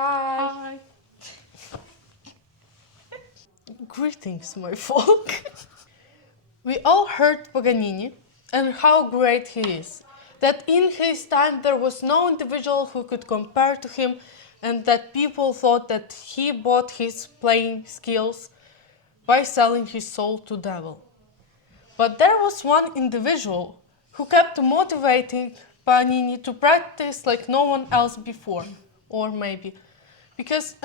Hi. Greetings, my folk. We all heard Paganini and how great he is. That in his time there was no individual who could compare to him, and that people thought that he bought his playing skills by selling his soul to devil. But there was one individual who kept motivating Paganini to practice like no one else before, or maybe. Because,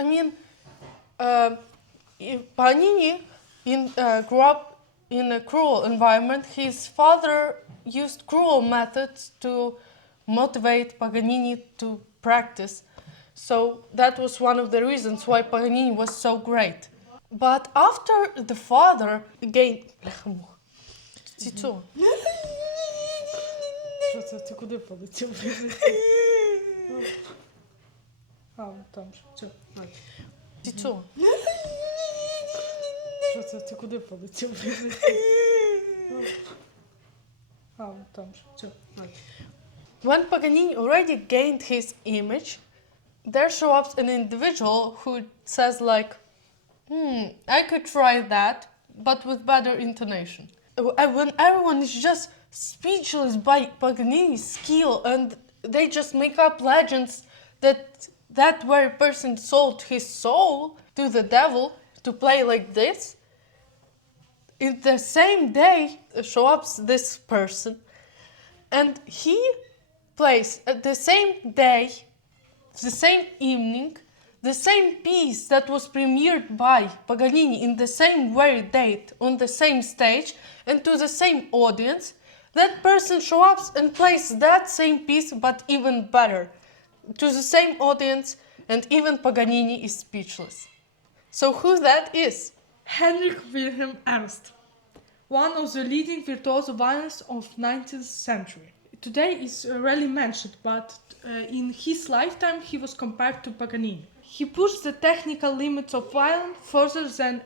Paganini grew up in a cruel environment. His father used cruel methods to motivate Paganini to practice. So that was one of the reasons why Paganini was so great. But after the father gained... Цицу. Що це? Ти куди полетів? Там ж. Все. Цицу. Що це? Ти куди полетів? Там ж. Все. When Paganini already gained his image, there shows up an individual who says like, I could try that, but with better intonation. When everyone is just speechless by Paganini's skill and they just make up legends that that very person sold his soul to the devil to play like this, in the same day shows up this person and he plays at the same day, the same evening, the same piece that was premiered by Paganini in the same very date on the same stage and to the same audience. That person shows up and plays that same piece but even better to the same audience, and even Paganini is speechless. So who that is? Heinrich Wilhelm Ernst, one of the leading virtuoso violinists of 19th century. Today is rarely mentioned, but in his lifetime he was compared to Paganini. He pushed the technical limits of violin further than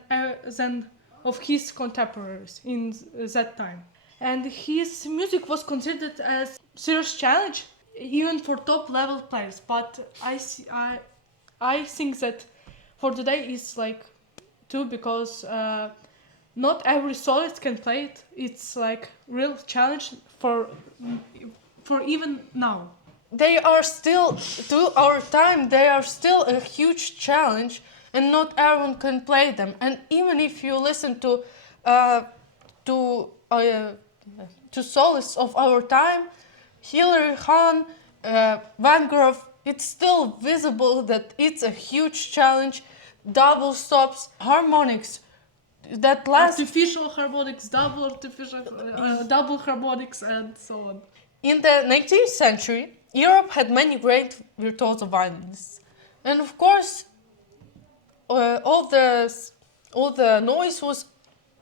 of his contemporaries in that time. And his music was considered as serious challenge even for top level players. But I think that for today it's like too, because not every soloist can play it. It's like real challenge for even now. They are still, to our time, they are still a huge challenge, and not everyone can play them. And even if you listen to soloists of our time, Hilary Hahn, Van Gogh, it's still visible that it's a huge challenge. Double stops, harmonics, that last artificial harmonics, double harmonics, and so on. In the 19th century, Europe had many great virtuoso violinists, and of course, all the noise was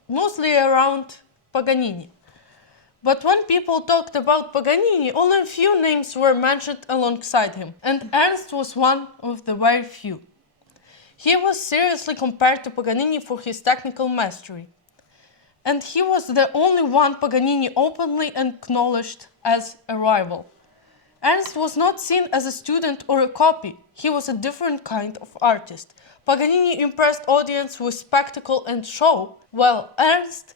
mostly around Paganini. But when people talked about Paganini, only a few names were mentioned alongside him, and Ernst was one of the very few. He was seriously compared to Paganini for his technical mastery, and he was the only one Paganini openly acknowledged as a rival. Ernst was not seen as a student or a copy. He was a different kind of artist. Paganini impressed audience with spectacle and show, while Ernst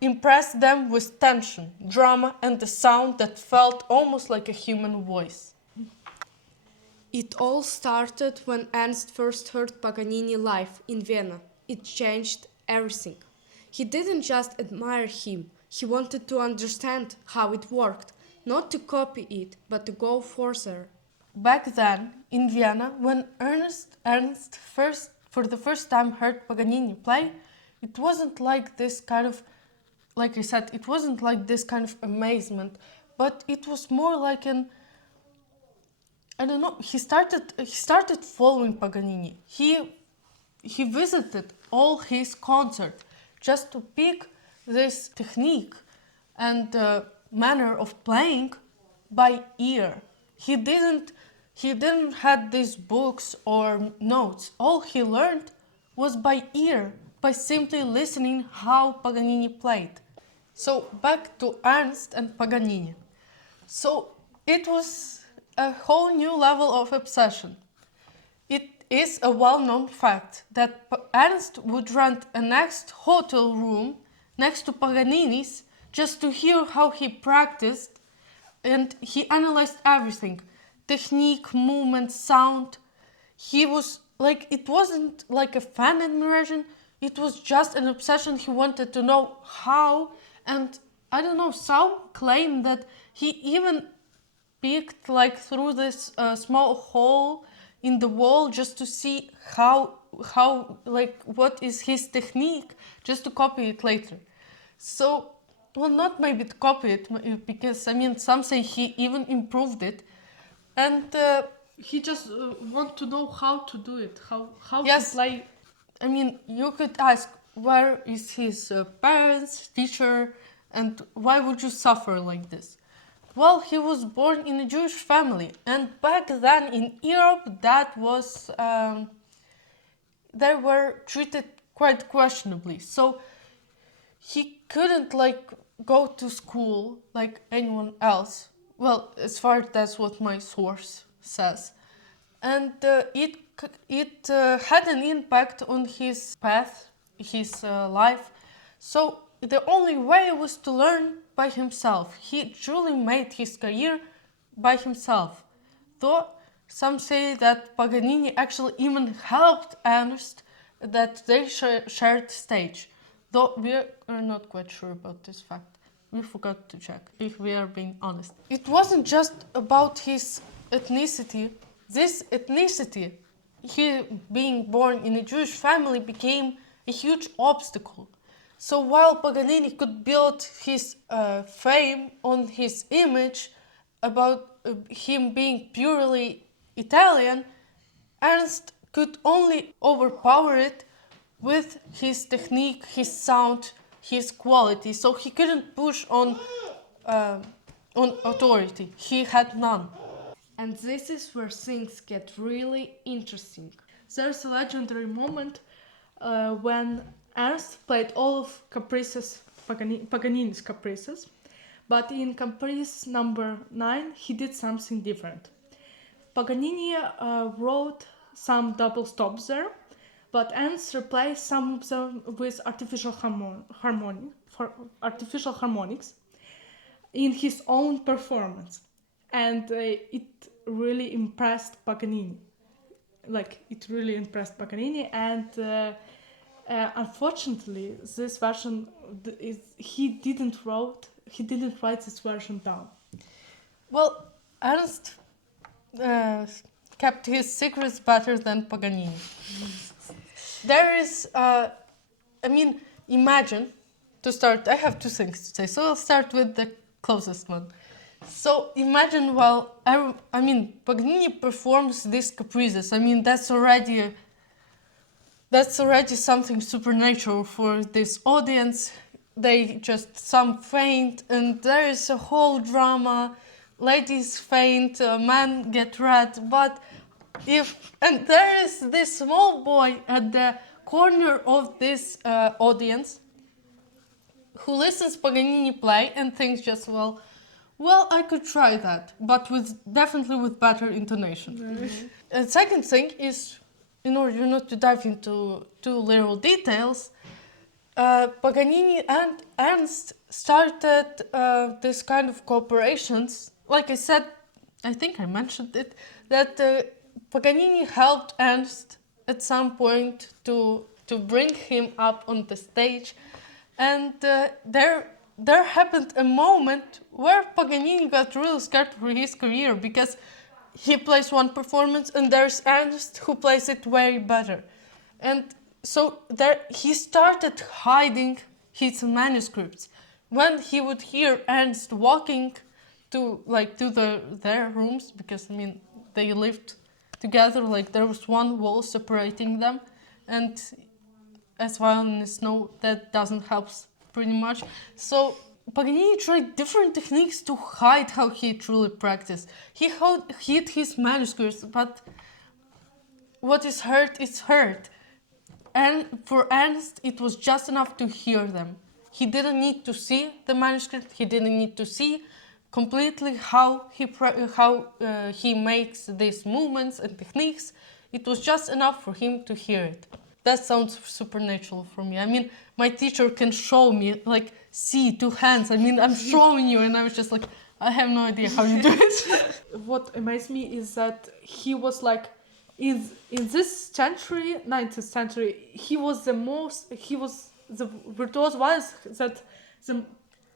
impressed them with tension, drama, and a sound that felt almost like a human voice. It all started when Ernst first heard Paganini live in Vienna. It changed everything. He didn't just admire him, he wanted to understand how it worked, not to copy it, but to go further. Back then, in Vienna, when Ernst for the first time heard Paganini play, it wasn't like this kind of, like I said, it wasn't like this kind of amazement, but it was more like he started following Paganini. He visited all his concerts just to pick this technique and manner of playing by ear. He didn't had these books or notes. All he learned was by ear, by simply listening how Paganini played. So back to Ernst and Paganini. So it was a whole new level of obsession. It is a well-known fact that Ernst would rent a next hotel room next to Paganini's just to hear how he practiced, and he analyzed everything: technique, movement, sound. He was like, it wasn't like a fan admiration, it was just an obsession. He wanted to know how, and I don't know, some claim that he even peeked like through this small hole in the wall just to see how like what is his technique, just to copy it later. So, well, not maybe to copy it, because I mean, some say he even improved it, and He just want to know how to do it, how Yes. to play. I mean, you could ask, where is his parents, teacher, and why would you suffer like this? Well, he was born in a Jewish family, and back then in Europe, that was they were treated quite questionably. So he couldn't like go to school like anyone else. Well, as far as that's what my source says, and it had an impact on his path, his life. So the only way was to learn by himself. He truly made his career by himself. Though some say that Paganini actually even helped Ernst, that they shared stage. Though we are not quite sure about this fact. We forgot to check, if we are being honest. It wasn't just about his ethnicity. This ethnicity, he being born in a Jewish family, became a huge obstacle. So while Paganini could build his fame on his image about him being purely Italian, Ernst could only overpower it with his technique, his sound, his quality. So he couldn't push on authority. He had none. And this is where things get really interesting. There's a legendary moment when Ernst played all of Caprice's Paganini's Caprices, but in Caprice number 9 he did something different. Paganini wrote some double stops there, but Ernst replaced some of them with artificial harmonics in his own performance, and it really impressed Paganini. And unfortunately, this version he didn't write this version down. Well, Ernst kept his secrets better than Paganini. There is, imagine, to start, I have two things to say, so I'll start with the closest one. So imagine Paganini performs these caprices. I mean, that's already something supernatural for this audience. They just, some faint, and there is a whole drama. Ladies faint, men get red, and there is this small boy at the corner of this audience who listens Paganini play and thinks just, well, I could try that, but definitely with better intonation. Mm-hmm. And second thing is, in order not to dive into too literal details, Paganini and Ernst started this kind of cooperations. Like I said, I think I mentioned it, that Paganini helped Ernst at some point to bring him up on the stage, and there happened a moment where Paganini got really scared for his career, because he plays one performance and there's Ernst who plays it way better. And so he started hiding his manuscripts. When he would hear Ernst walking to their rooms, because they lived together, like there was one wall separating them, and as violinists know, that doesn't help pretty much. So Paganini tried different techniques to hide how he truly practiced. He hid his manuscripts, but what is heard is heard. And for Ernst, it was just enough to hear them. He didn't need to see the manuscript. He didn't need to see completely how he makes these movements and techniques. it was just enough for him to hear it. That sounds supernatural for me. I mean, my teacher can show me, like, see, two hands. I mean, I'm showing you, and I was just like, I have no idea how you do it. What amazed me is that he was like, in this century, 19th century, he was the virtuoso violinist that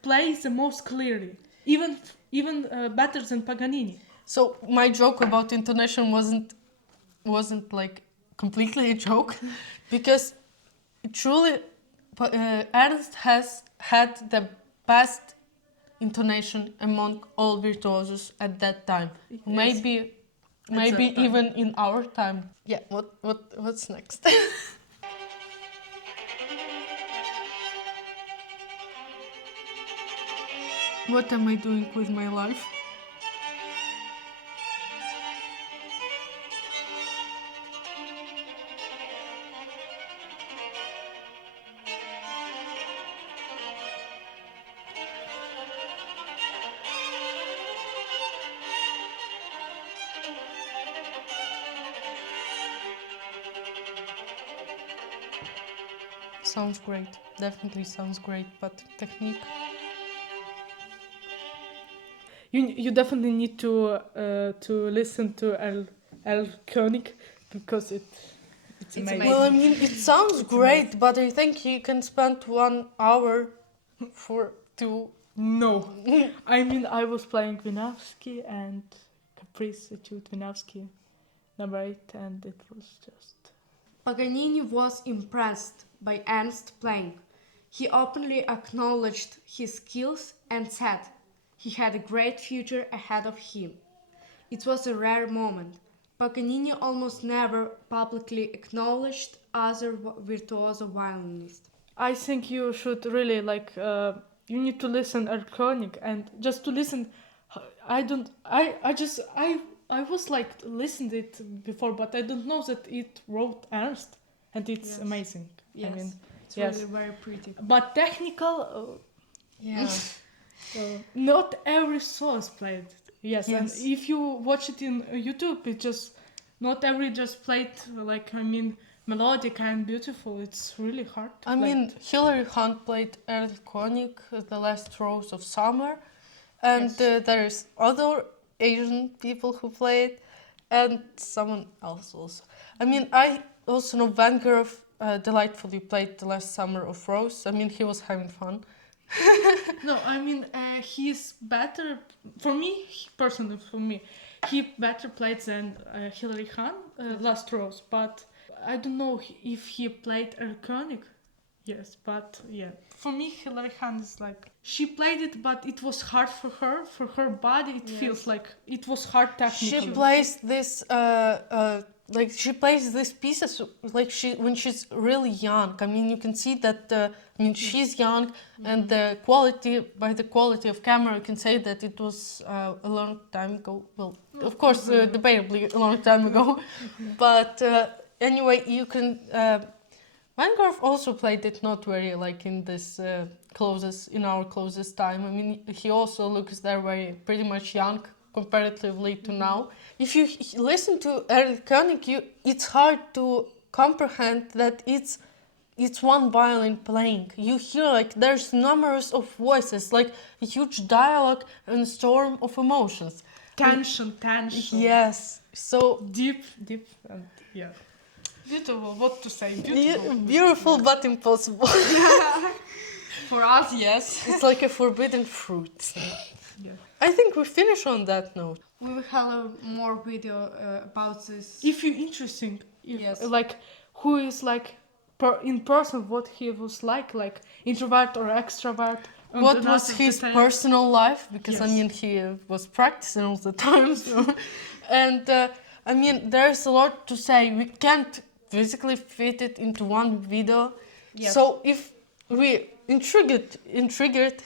plays the most clearly, even better than Paganini. So my joke about intonation wasn't like completely a joke, because truly Ernst has had the best intonation among all virtuosos at that time. Yes. Maybe that time. even in our time. Yeah. What's next? What am I doing with my life? Sounds great. Definitely sounds great, but technique. You definitely need to listen to El König because it's amazing. amazing. Well, I mean, it sounds great, but I think you can spend 1 hour to. No, I mean I was playing Wieniawski and Caprice Etude Wieniawski number 8, and it was just. Paganini was impressed by Ernst's playing. He openly acknowledged his skills and said he had a great future ahead of him. It was a rare moment. Paganini almost never publicly acknowledged other virtuoso violinists. I think you should really you need to listen El König, and just to listen. I was like listened it before, but I don't know that it wrote Ernst, and it's Yes. amazing. Yes, I mean, it's yes. really very pretty. But technical, Yeah. not every song is played. Yes, and Yes. if you watch it in YouTube, it just not every just played melodic and beautiful. It's really hard. To I play mean, it. Hilary Hunt played Erich König, The Last Rose of Summer, and Yes. there's other Asian people who played, and someone else also. I mean, I also know Van Gogh delightfully played The Last Summer of Rose. I mean, he was having fun. No, I mean he's better for me personally. For me, he better played than Hilary Hahn Last Rose, but I don't know if he played El König. Yes, but yeah, for me Hilary Hahn is like she played it, but it was hard for her body. It feels like it was hard technically. She plays this she plays these pieces like when she's really young. I mean, you can see that she's young, and the quality of camera, you can say that it was a long time ago. Well, of course, debatably a long time ago, but anyway, you can. Van Gogh also played it not very like in this in our closest time. I mean, he also looks there very pretty much young comparatively to now. If you listen to Erich König, it's hard to comprehend that it's one violin playing. You hear like there's numerous of voices, like a huge dialogue and a storm of emotions. tension. Yes, so Deep, and yeah. Beautiful, what to say? Beautiful. beautiful but impossible. For us, yes. It's like a forbidden fruit. Yeah. I think we finish on that note. We will have a more video about this. If you're interesting, Yes. like who is like in person, what he was like introvert or extrovert. and What another was his detail. personal life? Because I Yes. mean, he was practicing all the time. So. And I mean, there's a lot to say. We can't physically fit it into one video. Yes. So if we intrigued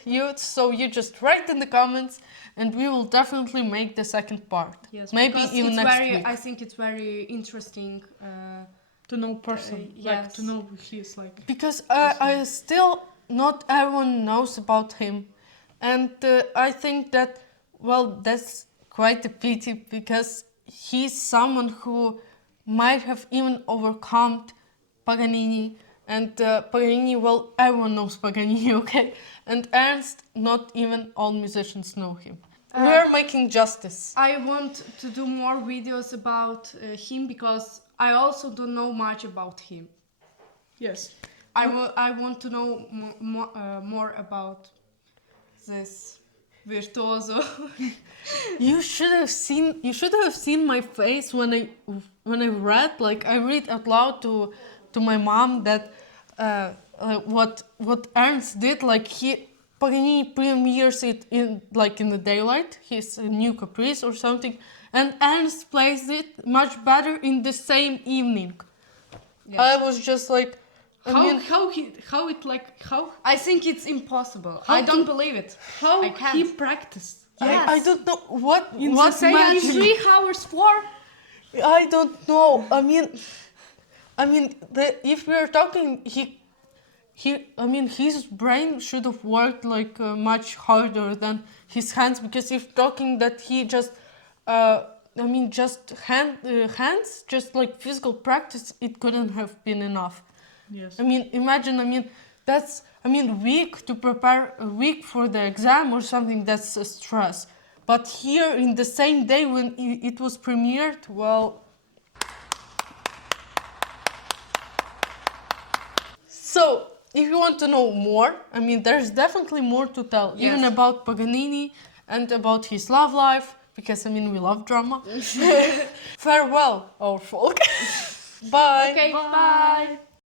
you, so you just write in the comments, and we will definitely make the second part. Yes, Maybe because even it's next very, week. I think it's very interesting. To know person, yes. to know who he is like. Because I still not everyone knows about him, and I think that, well, that's quite a pity, because he's someone who might have even overcome Paganini. And Paganini, well, everyone knows Paganini, okay? And Ernst, not even all musicians know him. We are making justice. I want to do more videos about him because I also don't know much about him. Yes. I want to know more about this virtuoso. You should have seen my face when I read, like I read out loud to my mom that what Ernst did, like Paganini premieres it in the daylight, his new Caprice or something, and Ernst plays it much better in the same evening. Yes. I was just like, How I think it's impossible. I don't believe it. How I can't. he practiced. Yes. I don't know what In what the same magic. 3 hours, 4. I don't know. I mean, if we are talking, his brain should have worked like much harder than his hands, because if talking that he just, hands, just like physical practice, it couldn't have been enough. Yes. Imagine, that's, week to prepare, a week for the exam or something, that's a stress. But here in the same day when it was premiered, well. So, if you want to know more, there's definitely more to tell, Yes. even about Paganini and about his love life, because, we love drama. Farewell, our folk. Bye. Okay, bye.